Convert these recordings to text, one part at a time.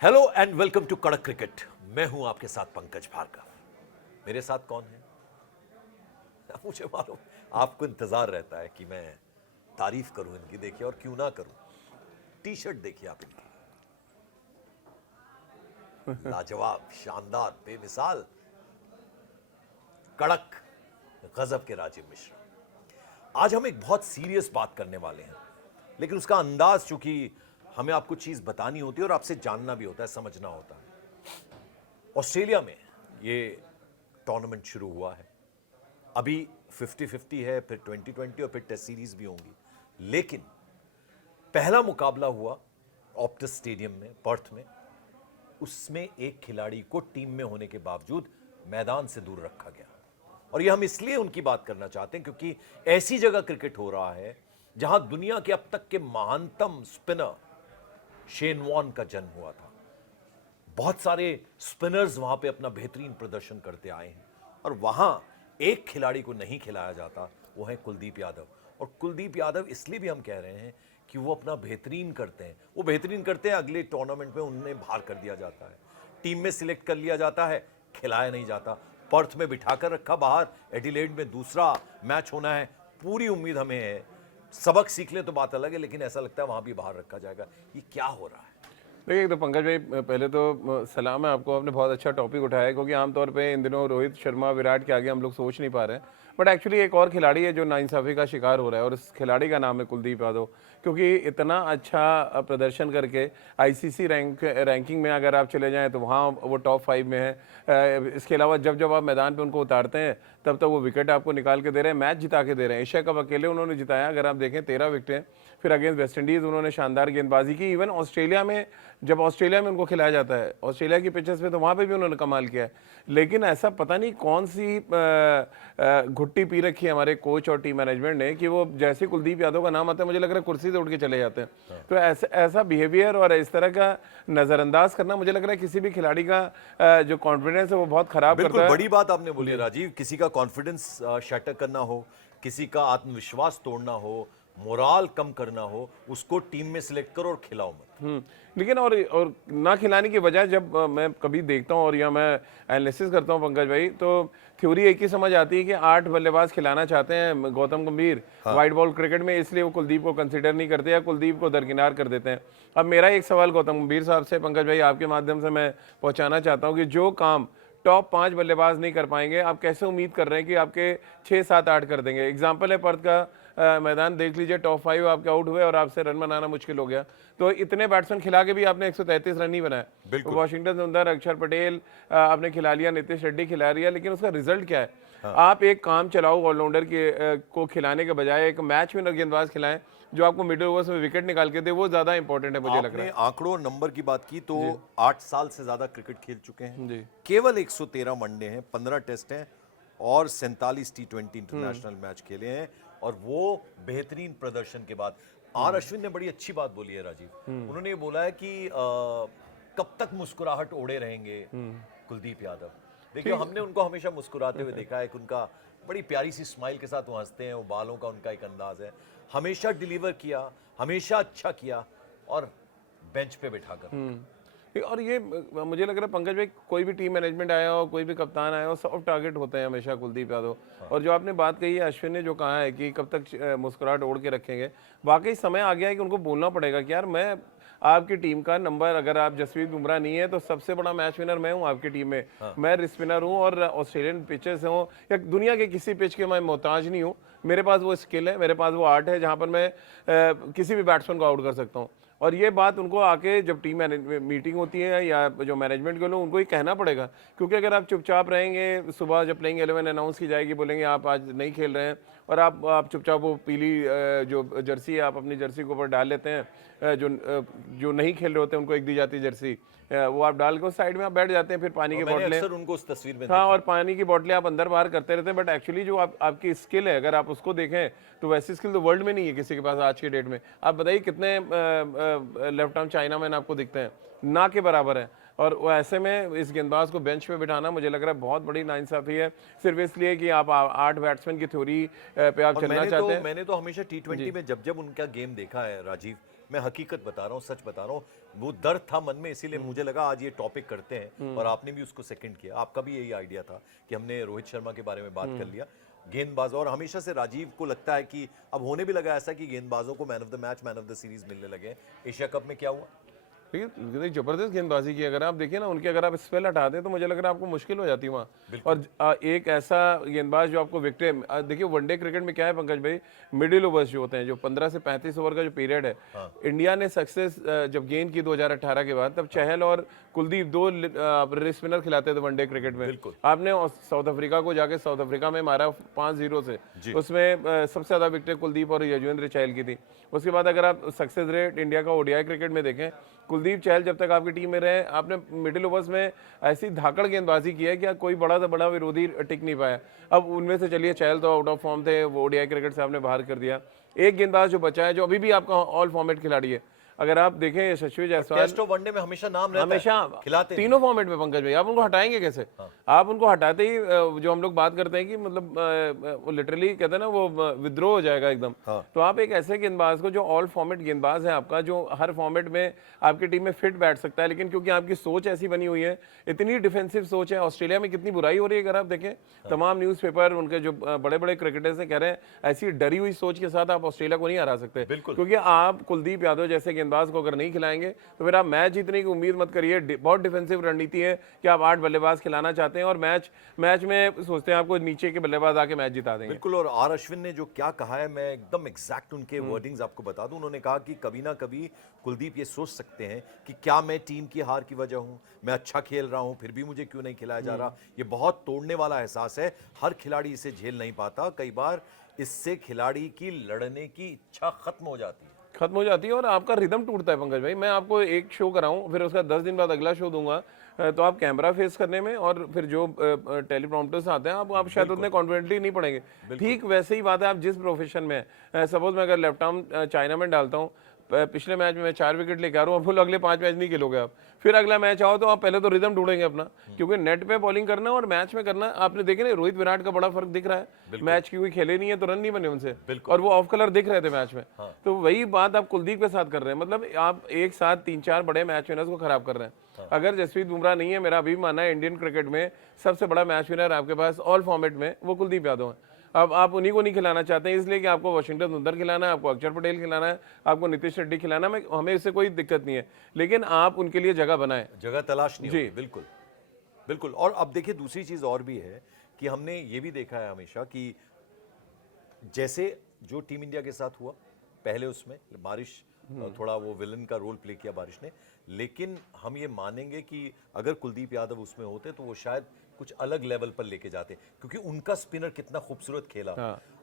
Hello and welcome to कड़क cricket. मैं हूं आपके साथ पंकज भार्गव। मेरे साथ कौन है? मुझे मालूम आपको इंतजार रहता है कि मैं तारीफ करूं इनकी। देखिए, और क्यों ना करूं। टी शर्ट देखिए आप इनकी, लाजवाब, शानदार, बेमिसाल, कड़क, गजब के राजीव मिश्रा। आज हम एक बहुत सीरियस बात करने वाले हैं, लेकिन उसका अंदाज, चूंकि हमें आपको चीज बतानी होती है और आपसे जानना भी होता है, समझना होता है। ऑस्ट्रेलिया में ये टूर्नामेंट शुरू हुआ है। अभी 50-50 है, फिर 20-20 और फिर टेस्ट सीरीज भी होंगी। लेकिन पहला मुकाबला हुआ ऑप्टस स्टेडियम में, पर्थ में। उसमें एक खिलाड़ी को टीम में होने के बावजूद मैदान से दूर रखा गया। और यह हम इसलिए उनकी बात करना चाहते हैं क्योंकि ऐसी जगह क्रिकेट हो रहा है जहां दुनिया के अब तक के महानतम स्पिनर शेन वॉर्न का जन्म हुआ था। बहुत सारे स्पिनर्स वहां पे अपना बेहतरीन प्रदर्शन करते आए हैं, और वहां एक खिलाड़ी को नहीं खिलाया जाता, वो है कुलदीप यादव। और कुलदीप यादव इसलिए भी हम कह रहे हैं कि वो अपना बेहतरीन करते हैं। वो बेहतरीन करते हैं, अगले टूर्नामेंट में उन्हें बाहर कर दिया जाता है, टीम में सिलेक्ट कर लिया जाता है, खिलाया नहीं जाता। पर्थ में बिठाकर रखा बाहर, एडिलेड में दूसरा मैच होना है, पूरी उम्मीद हमें है सबक सीख ले तो बात अलग है, लेकिन ऐसा लगता है वहां भी बाहर रखा जाएगा। ये क्या हो रहा है? देखिए, तो पंकज भाई, पहले तो सलाम है आपको, आपने बहुत अच्छा टॉपिक उठाया है, क्योंकि आमतौर पे इन दिनों रोहित शर्मा, विराट के आगे हम लोग सोच नहीं पा रहे हैं। बट एक्चुअली एक और खिलाड़ी है जो नाइंसाफी का शिकार हो रहा है, और इस खिलाड़ी का नाम है कुलदीप यादव। क्योंकि इतना अच्छा प्रदर्शन करके आईसीसी रैंकिंग में अगर आप चले जाएं तो वहाँ वो टॉप 5 में है। इसके अलावा जब जब आप मैदान पे उनको उतारते हैं तब तक वो विकेट आपको निकाल के दे रहे हैं, मैच जिता के दे रहे हैं। एशिया कप अकेले उन्होंने जिताया, अगर आप देखें 13 विकेटें। फिर अगेंस्ट वेस्ट इंडीज़ उन्होंने शानदार गेंदबाजी की। इवन ऑस्ट्रेलिया में, जब ऑस्ट्रेलिया में उनको खिलाया जाता है ऑस्ट्रेलिया की पिचेस पे, तो वहाँ पे भी उन्होंने कमाल किया है। लेकिन ऐसा पता नहीं कौन सी घुट्टी पी रखी है हमारे कोच और टीम मैनेजमेंट ने कि वो जैसे कुलदीप यादव का नाम आता है, मुझे लग रहा है कुर्सी से उठ के चले जाते हैं। तो ऐसा बिहेवियर और इस तरह का नज़रअंदाज करना, मुझे लग रहा है किसी भी खिलाड़ी का जो कॉन्फिडेंस है वो बहुत खराब करता है। बड़ी बात आपने बोली राजीव। किसी का कॉन्फिडेंस शैटर करना हो, किसी का आत्मविश्वास तोड़ना हो, मोराल कम करना हो, उसको टीम में सिलेक्ट करो और खिलाओ मत। लेकिन और ना खिलाने की बजाय जब मैं कभी देखता हूँ और या मैं एनालिसिस करता हूँ पंकज भाई, तो थ्योरी एक ही समझ आती है कि 8 बल्लेबाज खिलाना चाहते हैं गौतम गंभीर वाइट बॉल क्रिकेट में, इसलिए वो कुलदीप को कंसीडर नहीं करते या कुलदीप को दरकिनार कर देते हैं। अब मेरा एक सवाल गौतम गंभीर साहब से, पंकज भाई, आपके माध्यम से मैं पहुँचाना चाहता हूँ कि जो काम टॉप 5 बल्लेबाज नहीं कर पाएंगे, आप कैसे उम्मीद कर रहे हैं कि आपके 6, 7, 8 कर देंगे? एग्जाम्पल है पर्थ का मैदान देख लीजिए, टॉप 5 आपके आउट हुए और आपसे रन बनाना मुश्किल हो गया। तो इतने बैट्समैन खिला के भी आपने 133 रन नहीं बनाया। वॉशिंगटन सुंदर, अक्षर पटेल आपने खिला लिया, नीतीश रेड्डी खिला लिया, लेकिन उसका रिजल्ट क्या है? आप एक काम चलाओ ऑलराउंडर को खिलाने के बजाय एक मैच विनर गेंदबाज खिलाएं जो आपको मिडिल ओवर्स में विकेट निकाल के दे, वो ज्यादा इंपॉर्टेंट है मुझे लग रहा है। आंकड़ों और नंबर की बात की तो 8 साल से ज्यादा क्रिकेट खेल चुके हैं जी। केवल 113 वनडे हैं, 15 टेस्ट हैं और 47 T20 इंटरनेशनल मैच खेले हैं, और वो बेहतरीन प्रदर्शन के बाद। आर अश्विन ने बड़ी अच्छी बात बोली है राजीव। उन्होंने ये बोला है कि कब तक मुस्कुराहट ओढ़े रहेंगे कुलदीप यादव। देखिए, हमने उनको हमेशा मुस्कुराते हुए देखा है कि उनका बड़ी प्यारी सी स्माइल के साथ वो हंसते हैं, वो बालों का उनका एक अंदाज है। हमेशा डिलीवर किया, हमेशा अच्छा किया, और बेंच पे बिठाकर। और ये मुझे लग रहा है पंकज भाई, कोई भी टीम मैनेजमेंट आया हो, कोई भी कप्तान आया हो, सब टारगेट होते हैं हमेशा कुलदीप यादव। और जो आपने बात कही है, अश्विन ने जो कहा है कि कब तक मुस्कुराहट ओढ़ के रखेंगे, वाकई समय आ गया है कि उनको बोलना पड़ेगा कि यार, मैं आपकी टीम का नंबर, अगर आप जसप्रीत बुमराह नहीं है तो सबसे बड़ा मैच विनर मैं हूं आपकी टीम में। मैं स्पिनर हूं, और ऑस्ट्रेलियन पिचेस हों या दुनिया के किसी पिच के मैं मोहताज नहीं हूं। मेरे पास वो स्किल है, मेरे पास वो आर्ट है जहां पर मैं किसी भी बैट्समैन को आउट कर सकता हूं। और ये बात उनको आके जब टीम मीटिंग होती है या जो मैनेजमेंट के लोग, उनको ही कहना पड़ेगा। क्योंकि अगर आप चुपचाप रहेंगे, सुबह जब प्लेइंग 11 अनाउंस की जाएगी, बोलेंगे आप आज नहीं खेल रहे हैं, और आप चुपचाप वो पीली जो जर्सी है आप अपनी जर्सी के ऊपर डाल लेते हैं, जो नहीं खेल रहे होते हैं उनको एक दी जाती है जर्सी, वो आप डाल के उस साइड में आप बैठ जाते हैं, फिर पानी की बोतलें, उनको उस तस्वीर में हाँ, और पानी की बोतलें आप अंदर बाहर करते रहते हैं। बट एक्चुअली जो आपकी स्किल है, अगर आप उसको देखें तो वैसी स्किल तो वर्ल्ड में नहीं है किसी के पास आज के डेट में। आप बताइए कितने लेफ्ट आर्म चाइना मैन आपको दिखते हैं, ना के बराबर है। और वो ऐसे में इस गेंदबाज को बेंच पे बिठाना, मुझे लग रहा है बहुत बड़ी नाइंसाफी है, सिर्फ इसलिए कि आप 8 बैट्समैन की थ्योरी पे आप चलना चाहते हैं। मैंने तो हमेशा T20 में जब जब उनका गेम देखा है राजीव, मैं हकीकत बता रहा हूँ, सच बता रहा हूँ, वो दर्द था मन में, इसीलिए मुझे लगा आज ये टॉपिक करते हैं, और आपने भी उसको सेकंड किया। आपका भी यही आइडिया था कि हमने रोहित शर्मा के बारे में बात कर लिया, गेंदबाज। और हमेशा से राजीव को लगता है कि अब होने भी लगा ऐसा कि गेंदबाजों को man of the match, man of the series मिलने लगे हैं। एशिया कप में क्या हुआ? ठीक है, कितनी जबरदस्त गेंदबाजी की। अगर आप देखिए ना उनके, अगर आप स्पेल हटा दें तो मुझे लग रहा है आपको मुश्किल हो जाती है वहाँ। और एक ऐसा गेंदबाज जो आपको विकेट, देखिए वनडे क्रिकेट में क्या है पंकज भाई, मिडिल ओवर्स जो होते हैं, जो 15 से 35 ओवर का जो पीरियड है, इंडिया ने सक्सेस जब गेन की 2018 के बाद, तब चहल और कुलदीप 2 रेस स्पिनर खिलाते थे वनडे क्रिकेट में। आपने साउथ अफ्रीका को जाके साउथ अफ्रीका में मारा 5-0 से, उसमें सबसे ज्यादा विकेट कुलदीप और यजुवेंद्र चहल की थी। उसके बाद अगर आप सक्सेस रेट इंडिया का ओडीआई क्रिकेट में देखें, कुलदीप चहल जब तक आपकी टीम में रहे, आपने मिडिल ओवर्स में ऐसी धाकड़ गेंदबाजी की है कि कोई बड़ा से बड़ा विरोधी टिक नहीं पाया। अब उनमें से चलिए चहल तो आउट ऑफ फॉर्म थे, वो ओडीआई क्रिकेट से आपने बाहर कर दिया। एक गेंदबाज जो बचा है, जो अभी भी आपका ऑल फॉर्मेट खिलाड़ी है, अगर आप देखें यशस्वी जायसवाल, टेस्ट और वनडे में हमेशा नाम रहता है, हमेशा खिलाते हैं। तीनों फॉर्मेट में पंकज भाई, आप उनको हटाएंगे कैसे? आप उनको हटाते ही जो हम लोग बात करते हैं कि मतलब वो लिटरली कहते हैं ना, वो विद्रोह हो जाएगा एकदम। तो आप एक ऐसे गेंदबाज को, जो ऑल फॉर्मेट गेंदबाज है आपका, जो हर फॉर्मेट में आपकी टीम में फिट बैठ सकता है, लेकिन क्योंकि आपकी सोच ऐसी बनी हुई है, इतनी डिफेंसिव सोच है। ऑस्ट्रेलिया में कितनी बुराई हो रही है, अगर आप देखें तमाम न्यूज़पेपर, उनके जो बड़े बड़े क्रिकेटर्स कह रहे हैं, ऐसी डरी हुई सोच के साथ आप ऑस्ट्रेलिया को नहीं हरा सकते, क्योंकि आप कुलदीप यादव जैसे गेंदबाज को अगर नहीं खिलाएंगे तो फिर आप मैच जीतने की उम्मीद मत करिए। बहुत डिफेंसिव रणनीति है कि आप 8 बल्लेबाज खिलाना चाहते हैं और मैच में सोचते हैं आपको नीचे के बल्लेबाज आके मैच जिता देंगे। बिल्कुल। और आर अश्विन ने जो क्या कहा है, मैं एकदम एग्जैक्ट उनके वर्डिंग्स आपको बता दूं। उन्होंने कहा कि कभी ना कभी कुलदीप ये सोच सकते हैं कि क्या मैं टीम की हार की वजह हूं, मैं अच्छा खेल रहा हूं फिर भी मुझे क्यों नहीं खिलाया जा रहा। ये बहुत तोड़ने वाला एहसास है, हर खिलाड़ी इसे झेल नहीं पाता। कई बार इससे खिलाड़ी की लड़ने की इच्छा खत्म हो जाती है और आपका रिदम टूटता है पंकज भाई। मैं आपको एक शो कराऊं, फिर उसका 10 दिन बाद अगला शो दूंगा, तो आप कैमरा फेस करने में और फिर जो टेलीप्रॉम्प्टर्स आते हैं, आप शायद उतने कॉन्फिडेंटली नहीं पढ़ेंगे। ठीक वैसे ही बात है आप जिस प्रोफेशन में है। सपोज मैं अगर लेफ्ट आर्म चाइना में डालता हूँ, पिछले मैच में मैं 4 विकेट लेकर आ रहा हूँ, फुल अगले 5 मैच नहीं खेलोगे आप, फिर अगला मैच आओ तो आप पहले तो रिदम ढूंढेंगे अपना, क्योंकि नेट पे बॉलिंग करना और मैच में करना, आपने देखे ना रोहित विराट का बड़ा फर्क दिख रहा है। मैच की कोई खेले नहीं है तो रन नहीं बने उनसे, और वो ऑफ कलर दिख रहे थे मैच में। तो वही बात आप कुलदीप के साथ कर रहे हैं, मतलब आप एक साथ 3-4 बड़े मैच विनर्स को खराब कर रहे हैं। अगर जसप्रीत बुमराह नहीं है, मेरा अभी भी मानना है इंडियन क्रिकेट में सबसे बड़ा मैच विनर आपके पास ऑल फॉर्मेट में वो कुलदीप यादव है। अब आप उन्हीं को नहीं खिलाना चाहते हैं, इसलिए कि आपको वाशिंगटन सुंदर खिलाना है, आपको अक्षर पटेल खिलाना है, आपको नीतीश रेड्डी खिलाना है, हमें इससे कोई दिक्कत नहीं है, लेकिन आप उनके लिए जगह बनाएं, जगह तलाश नहीं होगी। बिल्कुल बिल्कुल। और अब देखिए दूसरी चीज और भी है कि हमने ये भी देखा है हमेशा कि जैसे जो टीम इंडिया के साथ हुआ पहले, उसमें बारिश थोड़ा वो विलन का रोल प्ले किया बारिश ने, लेकिन हम ये मानेंगे कि अगर कुलदीप यादव उसमें होते तो वो शायद कुछ अलग लेवल पर लेके जाते, क्योंकि उनका स्पिनर कितना खूबसूरत खेला।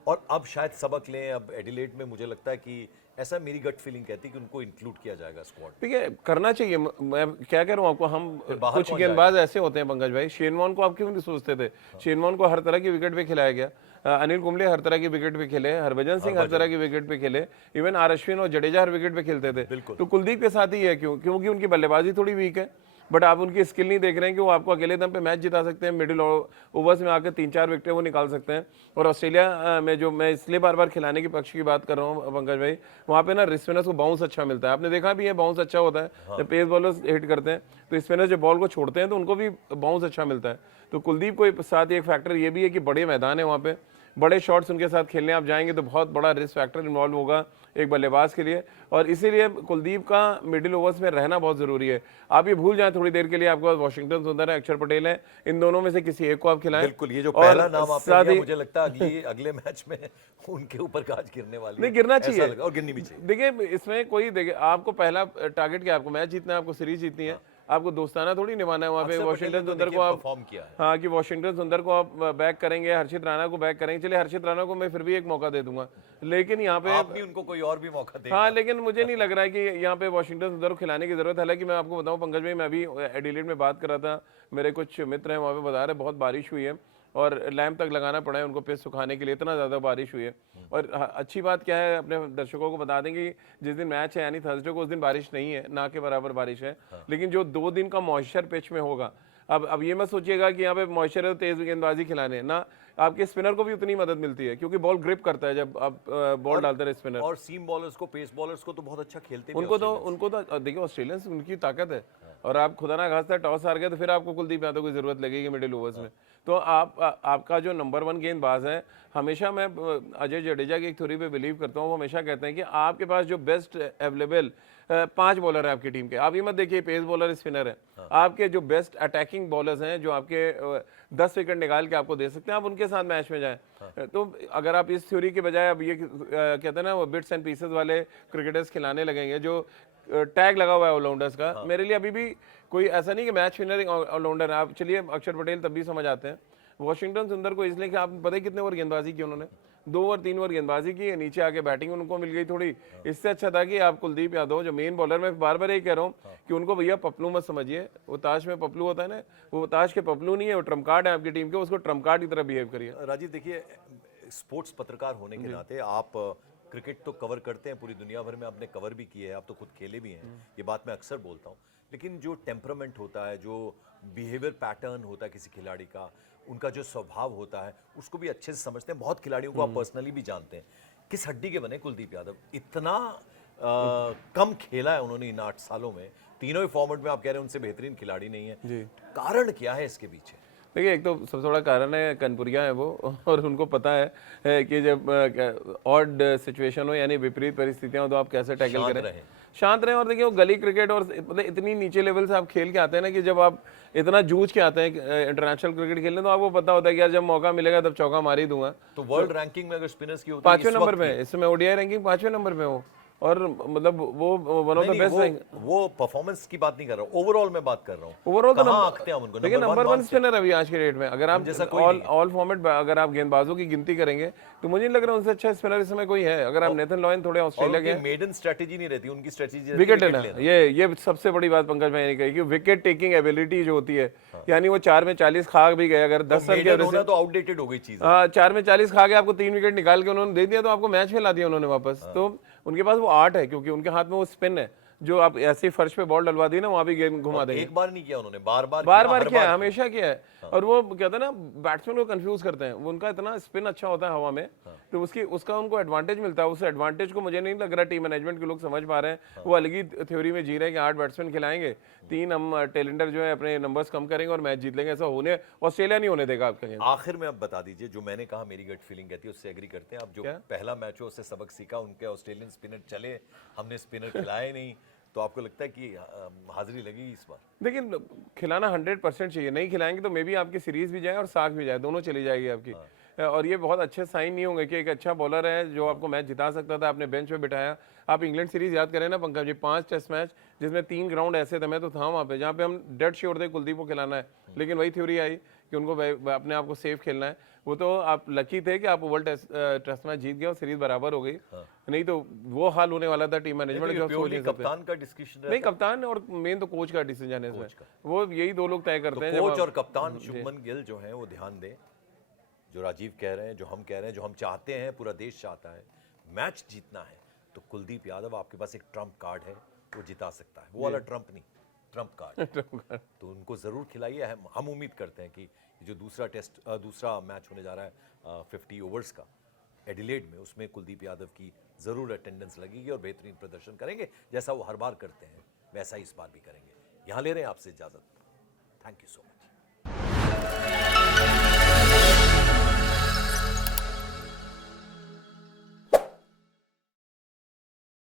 और अब शायद सबक लें। अब एडिलेड में मुझे लगता है कि ऐसा मेरी गट फीलिंग कहती है कि उनको इंक्लूड किया जाएगा स्क्वाड। ठीक है, करना चाहिए। मैं क्या कह रहा हूँ आपको, हम कुछ गेंदबाज ऐसे होते हैं पंकज भाई, शेन वॉर्न को आप क्यों नहीं सोचते थे? शेन वॉर्न को हर तरह की विकेट पे खिलाया गया, अनिल कुंबले हर तरह की विकेट पे खेले, हरभजन सिंह हर तरह की विकेट पे खेले, इवन आर अश्विन और जडेजा हर विकेट पे खेलते थे। तो कुलदीप के साथ ही है, क्योंकि उनकी बल्लेबाजी थोड़ी वीक है, बट आप उनकी स्किल नहीं देख रहे हैं कि वो आपको अकेले दम पे मैच जिता सकते हैं, मिडिल ओवर्स में आकर 3-4 विकेटें वो निकाल सकते हैं। और ऑस्ट्रेलिया में जो मैं इसलिए बार बार खिलाने के पक्ष की बात कर रहा हूँ पंकज भाई, वहाँ पे ना रिस्ट स्पिनर्स को बाउंस अच्छा मिलता है। आपने देखा भी है, बाउंस अच्छा होता है जब पेस बॉलर्स हिट करते हैं, तो स्पिनर्स जब बॉल को छोड़ते हैं तो उनको भी बाउंस अच्छा मिलता है। तो कुलदीप को साथ एक फैक्टर ये भी है कि बड़े मैदान है, वहाँ पे बड़े शॉट्स उनके साथ खेलने आप जाएंगे तो बहुत बड़ा रिस्क फैक्टर इन्वॉल्व होगा एक बल्लेबाज के लिए, और इसीलिए कुलदीप का मिडिल ओवर्स में रहना बहुत जरूरी है। आप ये भूल जाएं थोड़ी देर के लिए, आपके पास वाशिंगटन सुंदर है, अक्षर पटेल है, इन दोनों में से किसी एक को आप खिलाएं। बिल्कुल। ये जो पहला नाम आपने लिया, मुझे लगता है अगले मैच में उनके ऊपर गाज गिरने वाली है। नहीं, गिरना चाहिए और गिरनी भी चाहिए। देखिए इसमें कोई, देखिए आपको पहला टारगेट क्या, आपको मैच जीतना है, आपको सीरीज जीतनी है, आपको दोस्ताना थोड़ी निभाना है। वहाँ पे वाशिंगटन सुंदर को आप परफॉर्म किया है। हाँ, कि वाशिंगटन सुंदर को आप बैक करेंगे, हर्षित राणा को बैक करेंगे, चलिए हर्षित राणा को मैं फिर भी एक मौका दे दूंगा, लेकिन यहाँ पे आप भी उनको कोई और भी मौका दें। हाँ, लेकिन मुझे नहीं लग रहा है कि यहाँ पे वाशिंगटन सुंदर को खिलाने की जरूरत है। हालांकि मैं आपको बताऊं पंकज भाई, मैं अभी एडिलेड में बात कर रहा था, मेरे कुछ मित्र हैं वहाँ पे बता रहे बहुत बारिश हुई है और लैंप तक लगाना पड़ा है उनको पिच सुखाने के लिए, इतना ज़्यादा बारिश हुई है। और अच्छी बात क्या है, अपने दर्शकों को बता देंगे कि जिस दिन मैच है यानी थर्सडे को, उस दिन बारिश नहीं है, ना के बराबर बारिश है। लेकिन जो 2 दिन का मॉइस्चर पिच में होगा, अब ये मत सोचिएगा कि यहाँ पे मॉइस्चर है तो तेज गेंदबाजी खिलाने ना, आपके स्पिनर को भी उतनी मदद मिलती है, क्योंकि बॉल ग्रिप करता है जब आप बॉल डालते रहे स्पिनर। और सीम बॉलर्स को, पेस बॉलर्स को तो बहुत अच्छा खेलते भी उनको तो देखिए ऑस्ट्रेलियंस उनकी ताकत है, और आप खुदा ना खास्ता टॉस हार गए तो फिर आपको कुलदीप यादव की जरूरत लगेगी मिडिल ओवर्स में। तो आपका जो नंबर 1 गेंदबाज है, हमेशा मैं अजय जडेजा की एक थ्योरी पे बिलीव करता हूँ, वो हमेशा कहते हैं कि आपके पास जो बेस्ट अवेलेबल 5 बॉलर है आपकी टीम के, आप ये मत देखिए पेस बॉलर स्पिनर है, आपके जो बेस्ट अटैकिंग बॉलर्स हैं जो आपके 10 विकेट निकाल के आपको दे सकते हैं, आप उनके साथ मैच में जाएं। तो अगर आप इस थ्योरी के बजाय अब ये कहते हैं ना वो बिट्स एंड पीसेस वाले क्रिकेटर्स खिलाने लगेंगे जो टैग लगा हुआ है ऑलराउंडर्स का, मेरे लिए अभी भी कोई ऐसा नहीं कि मैच विनर ऑलराउंडर है। आप चलिए अक्षर पटेल तब भी समझ आते हैं, वॉशिंगटन सुंदर को इसलिए कि आप पता है कितने ओवर गेंदबाजी की उन्होंने, 2 ओवर 3 ओवर गेंदबाजी की, नीचे आके बैटिंग उनको मिल गई थोड़ी। इससे अच्छा था कि आप कुलदीप यादव जो मेन बॉलर, मैं बार बार यही कह रहा हूँ कि उनको भैया पपलू मत समझिए, वो ताश में पपलू होता है ना, वो ताश के पपलू नहीं है, वो ट्रम्प कार्ड है आपकी टीम के, उसको ट्रम्प कार्ड की तरह बिहेव करिए। राजीव देखिए, स्पोर्ट्स पत्रकार होने के नाते आप क्रिकेट तो कवर करते हैं, पूरी दुनिया भर में आपने कवर भी किए हैं, आप तो खुद खेले भी हैं, ये बात मैं अक्सर बोलता हूँ, लेकिन जो टेम्परामेंट होता है, जो बिहेवियर पैटर्न होता है किसी खिलाड़ी का, उनका जो स्वभाव होता है, उसको भी अच्छे से समझते हैं। बहुत खिलाड़ियों को आप पर्सनली भी जानते हैं। किस हड्डी के बने कुलदीप यादव? इतना कम खेला है उन्होंने इन 8 सालों में, तीनों ही फॉर्मेट में आप कह रहे हैं उनसे बेहतरीन खिलाड़ी नहीं है जी। कारण क्या है इसके पीछे? देखिए, एक तो सबसे बड़ा कारण है कनपुरिया है वो, और उनको पता है कि जब ऑड सिचुएशन हो यानी विपरीत परिस्थितियां हो तो आप कैसे टैकल करें, शांत रहें। और देखिए वो गली क्रिकेट और मतलब इतनी नीचे लेवल से आप खेल के आते हैं ना, कि जब आप इतना जूझ के आते हैं इंटरनेशनल क्रिकेट खेलने, तो आपको पता होता है कि यार जब मौका मिलेगा तब चौका मार ही दूंगा। तो वर्ल्ड रैंकिंग में अगर स्पिनर्स की होती है 5वें नंबर पे, इस समय ओडीआई रैंकिंग 5वें नंबर पे हो, और मतलब वो वन ऑफ द बेस्ट। वो परफॉर्मेंस की बात नहीं कर रहा हूं, ओवरऑल मैं बात कर रहा हूं। ओवरऑल कहां आंकते हैं उनको? देखिए नंबर 1 स्पिनर अभी आज के डेट में, अगर आप ऑल फॉर्मेट अगर आप गेंदबाजों की गिनती करेंगे तो मुझे नहीं लग रहा उनसे अच्छा स्पिनर इस समय कोई है। अगर आप नेथन लॉयन थोड़े ऑस्ट्रेलिया के, मेडन स्ट्रेटजी नहीं रहती उनकी, स्ट्रेटजी विकेट लेना, ये सबसे बड़ी बात पंकज भाई ने कही कि विकेट टेकिंग एबिलिटी जो होती है, यानी वो 4 में 40 खा भी गए, अगर 10 रन के तो आउटडेटेड हो गई चीज। 4 में 40 खा के आपको 3 विकेट निकाल के उन्होंने दे दिया, तो आपको मैच में ला दिया उन्होंने वापस। तो उनके पास वो आर्ट है, क्योंकि उनके हाथ में वो स्पिन है, जो आप ऐसी फर्श पे बॉल डलवा दी ना, वहां भी गेंद घुमा देंगे। एक बार नहीं किया उन्होंने, बार बार किया है, हमेशा किया है। और वो कहते हैं ना बैट्समैन को कंफ्यूज करते हैं, वो उनका इतना स्पिन अच्छा होता है हवा में, तो उसका उनको एडवांटेज मिलता है। उस एडवांटेज को मुझे नहीं लग रहा टीम मैनेजमेंट के लोग समझ पा रहे हैं। वो अलग ही थ्योरी में जी रहे हैं कि 8 बैट्समैन खिलाएंगे, 3 हम टेलेंडर जो है अपने नंबर्स कम करेंगे और मैच जीत लेंगे। ऐसा होने ऑस्ट्रेलिया नहीं होने देगा आपका। आखिर में अब बता दीजिए, जो मैंने कहा मेरी गट फीलिंग कहती है, उससे एग्री करते हैं आप? जो पहला मैच हो उससे सबक सीखा, उनके ऑस्ट्रेलियन स्पिनर चले, हमने स्पिनर खिलाए नहीं, तो आपको लगता है कि हाजिरी लगेगी इस बार? देखिए खिलाना 100% चाहिए, नहीं खिलाएंगे तो मे बी आपकी सीरीज भी जाए और साख भी जाए, दोनों चली जाएगी आपकी। और ये बहुत अच्छे साइन नहीं होंगे कि एक अच्छा बॉलर है जो आपको मैच जिता सकता था, आपने बेंच पे बिठाया। आप इंग्लैंड सीरीज याद करें ना पंकज जी, 5 टेस्ट मैच जिसमें 3 ग्राउंड ऐसे थे, मैं तो था वहाँ पे, जहाँ पे हम डेड श्योर थे कुलदीप को खिलाना है, लेकिन वही थ्योरी आई कि उनको अपने आप को सेफ खेलना है। वो तो आप लकी थे कि आप वर्ल्ड टेस्ट मैच जीत गए और सीरीज बराबर हो गई, नहीं तो वो हाल होने वाला था टीम मैनेजमेंट का। कप्तान का डिस्कशन नहीं, कप्तान और मेन तो कोच का डिसीजन है इसमें, वो यही 2 लोग तय करते हैं। कोच और कप्तान शुभमन गिल जो है वो ध्यान दें, जो राजीव कह रहे हैं, जो हम कह रहे हैं, जो हम चाहते हैं, पूरा देश चाहता है, मैच जीतना है तो कुलदीप यादव आपके पास एक ट्रम्प कार्ड है, वो जिता सकता है। वो वाला ट्रम्प नहीं, ट्रम्प कार्ड तो उनको जरूर खिलाइए। हम उम्मीद करते हैं कि जो दूसरा मैच होने जा रहा है 50 ओवर्स का एडिलेड में, उसमें कुलदीप यादव की जरूर अटेंडेंस लगेगी और बेहतरीन प्रदर्शन करेंगे। जैसा वो हर बार करते हैं वैसा ही इस बार भी करेंगे। यहाँ ले रहे हैं आपसे इजाजत। Thank you so much.